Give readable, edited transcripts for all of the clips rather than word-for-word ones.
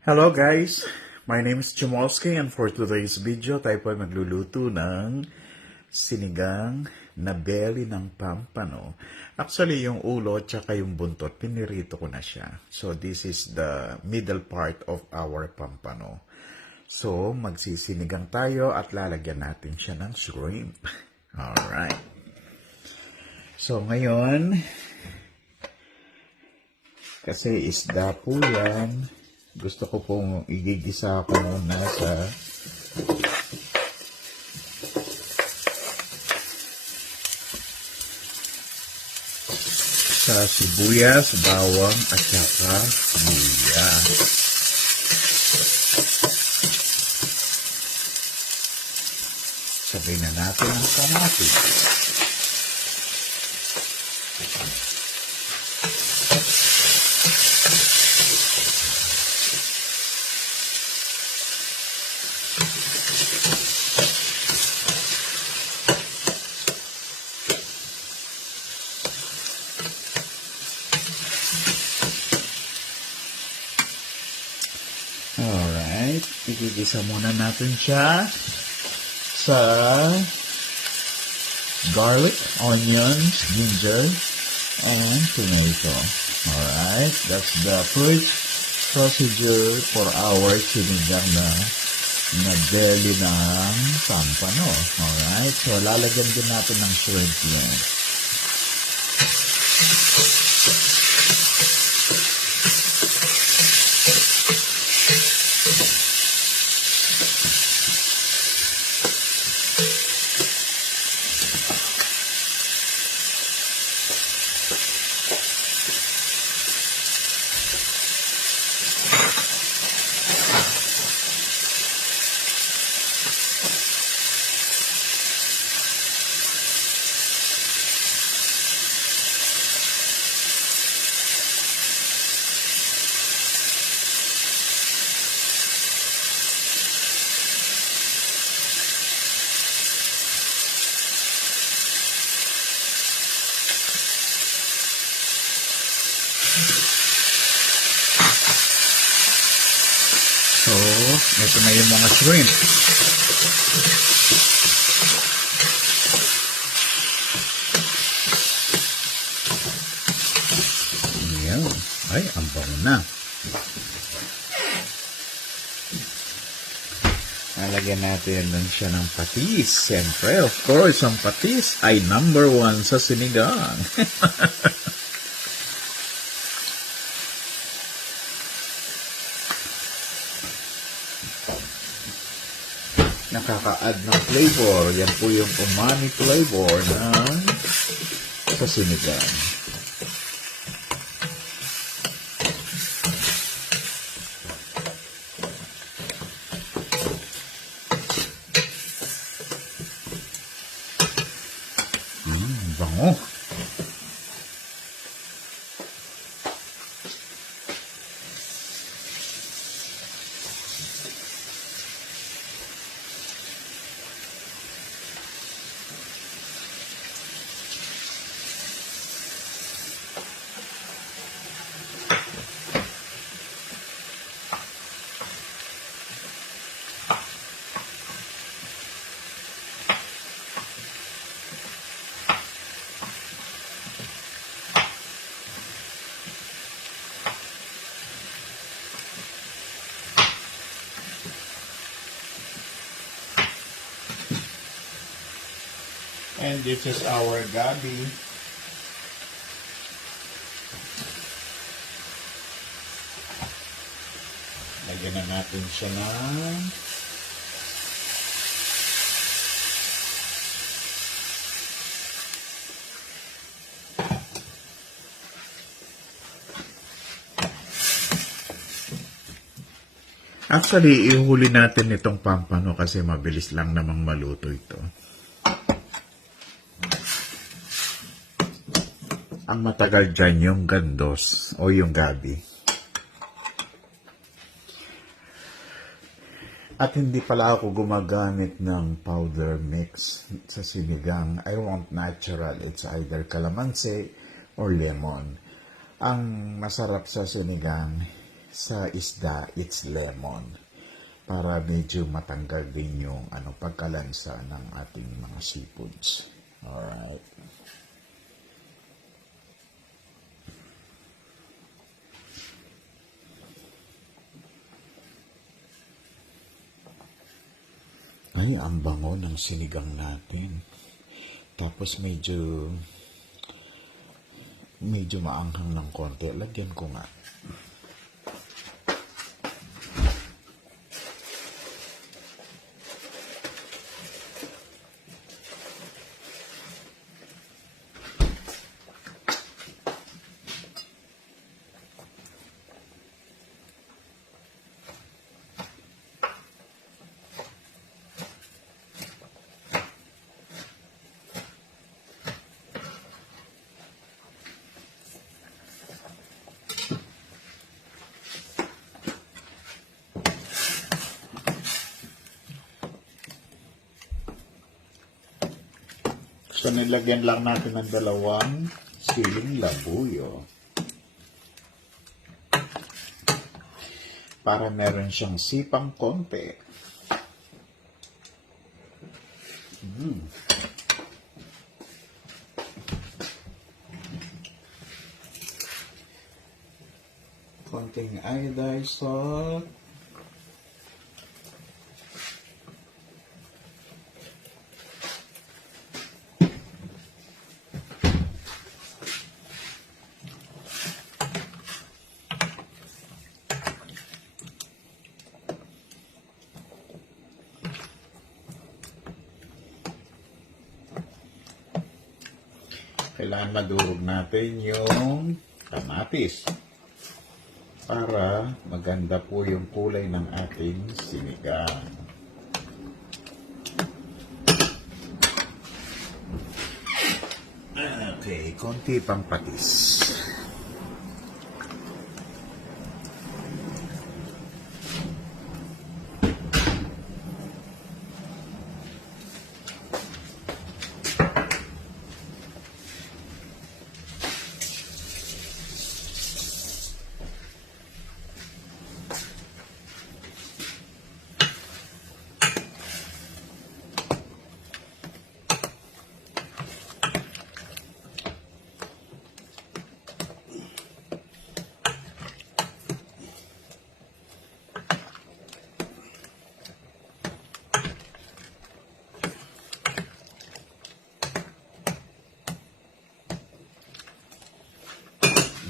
Hello guys, my name is Chumolsky and for today's video tayo po ay magluluto ng sinigang na belly ng pampano. Actually yung ulo at saka yung buntot, pinirito ko na siya. So this is the middle part of our pampano. So magsisinigang tayo at lalagyan natin siya ng shrimp. Alright. So ngayon, kasi isda po yan, gusto ko pong igigisa ko muna sa sibuyas, bawang, at saka luya. Sabay na natin ang kamatis. Alright, igigisa muna natin siya sa garlic, onions, ginger, and tomato. Alright, that's the first procedure for our sinigang na belly ng pampano. Alright, so lalagyan din natin ng shrimp yun. So, ito na yung mga shrimp. Ayan. Ay, ang bango na. Nalagyan natin lang siya ng patis. Siyempre, of course, ang patis ay number 1 sa sinigang. Nakaka-add ng flavor. Yan po yung umami flavor ng sa sinigang. Bango. And this is our gabi. Lagyan na natin siya ng actually, ihuli natin itong pampano kasi mabilis lang namang maluto ito. Ang matagal dyan yung gandos o yung gabi. At hindi pala ako gumagamit ng powder mix sa sinigang. I want natural. It's either calamansi or lemon. Ang masarap sa sinigang, sa isda, it's lemon. Para medyo matanggal din yung pagkalansa ng ating mga seafoods. Alright. Ay, ang bango ng sinigang natin. Tapos medyo maanghang ng konti. Lagyan ko nga. So, nilagyan lang natin ng 2 siling labuyo. Para meron siyang sipang konti. Konting iodized salt. Kailangan madurog natin yung kamatis para maganda po yung kulay ng ating sinigang. Okay, konti pang patis.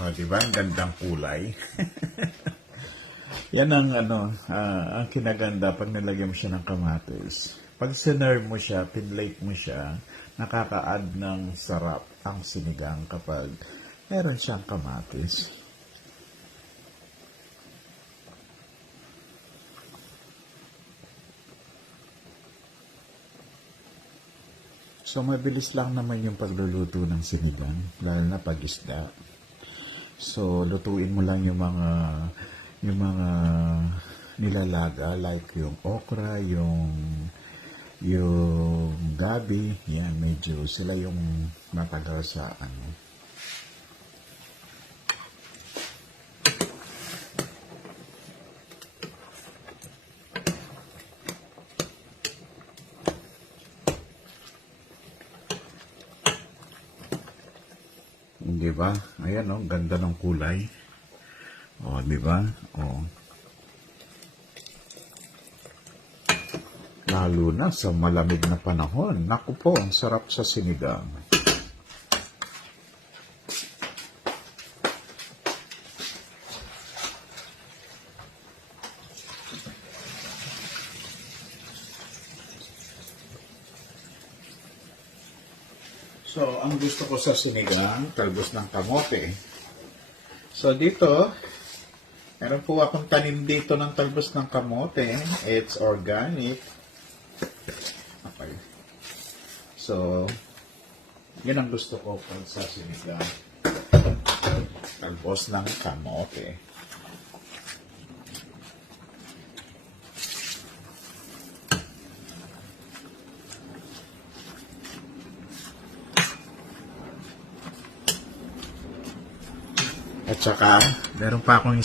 O, diba? Ang gandang kulay. Yan ang ang kinaganda pag nilagyan mo siya ng kamatis. Pag sinerve mo siya, pinlate mo siya, nakaka-add ng sarap ang sinigang kapag meron siyang kamatis. So, mabilis lang naman yung pagluluto ng sinigang, lalo na pag isda. So, lutuin mo lang yung mga nilalaga, like yung okra, yung gabi, yan, medyo sila yung matagal sa Di ba? Ayan, oh, ganda ng kulay. Oh, di ba? Oh. Lalo na sa malamig na panahon. Naku po, ang sarap sa sinigang. So, ang gusto ko sa sinigang, talbos ng kamote. So, dito, meron po akong tanim dito ng talbos ng kamote. It's organic. Okay. So, yun ang gusto ko sa sinigang. Talbos ng kamote. At tsaka, meron pa akong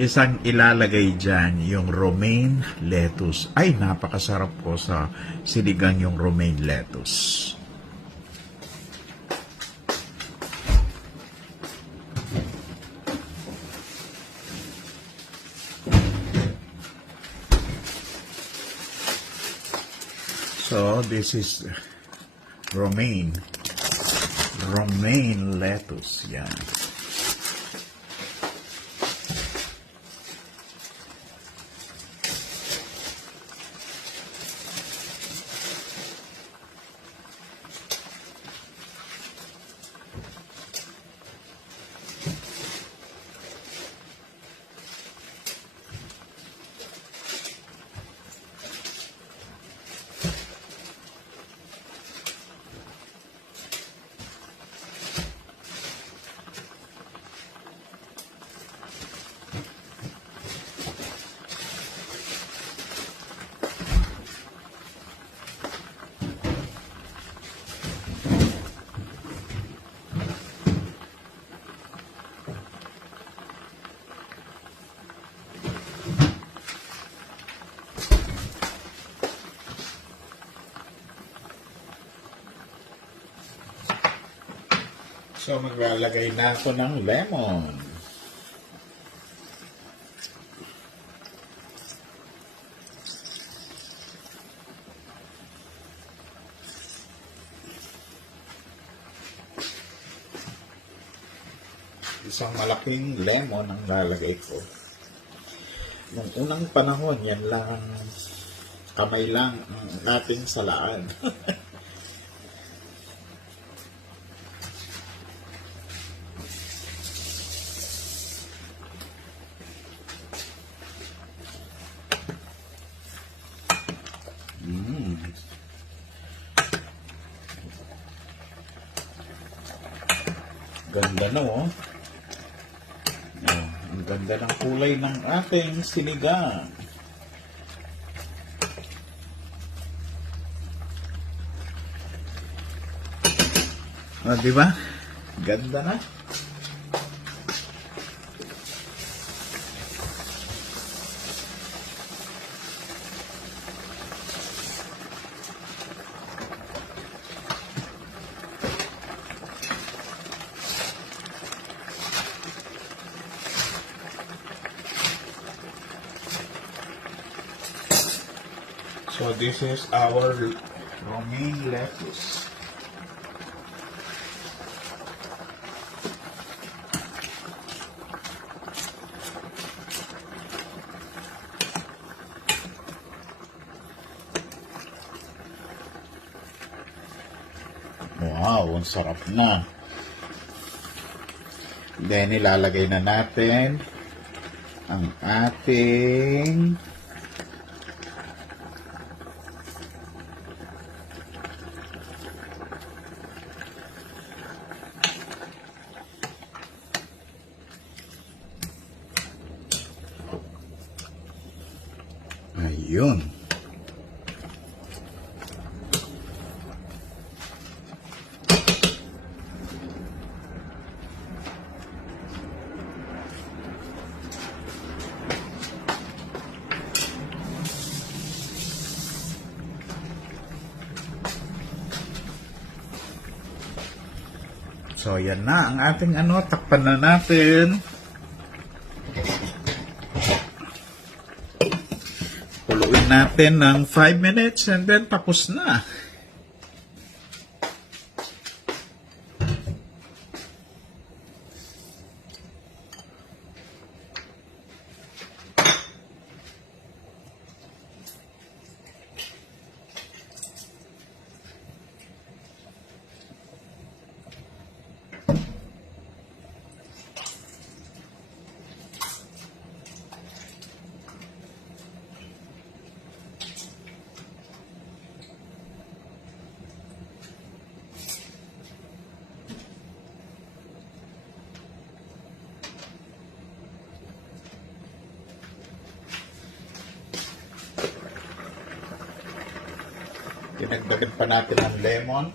isang ilalagay dyan, yung romaine lettuce. Ay, napakasarap po sa sinigang yung romaine lettuce. So, this is romaine lettuce. Yan. So, maglalagay na ako ng lemon. Isang malaking lemon ang lalagay ko. Nung unang panahon, yan lang, kamay lang ang ating salaan. Ganda na oh. Ang ganda ng kulay ng ating sinigang. Di ba? Ganda na. So this is our romaine lettuce. Wow, ang sarap na. Then ilalagay na natin ang ating ayun. So, yan na ang ating takpan na natin. Kuluin natin ng 5 minutes and then tapos na. Dinagdagan pa natin ng lemon.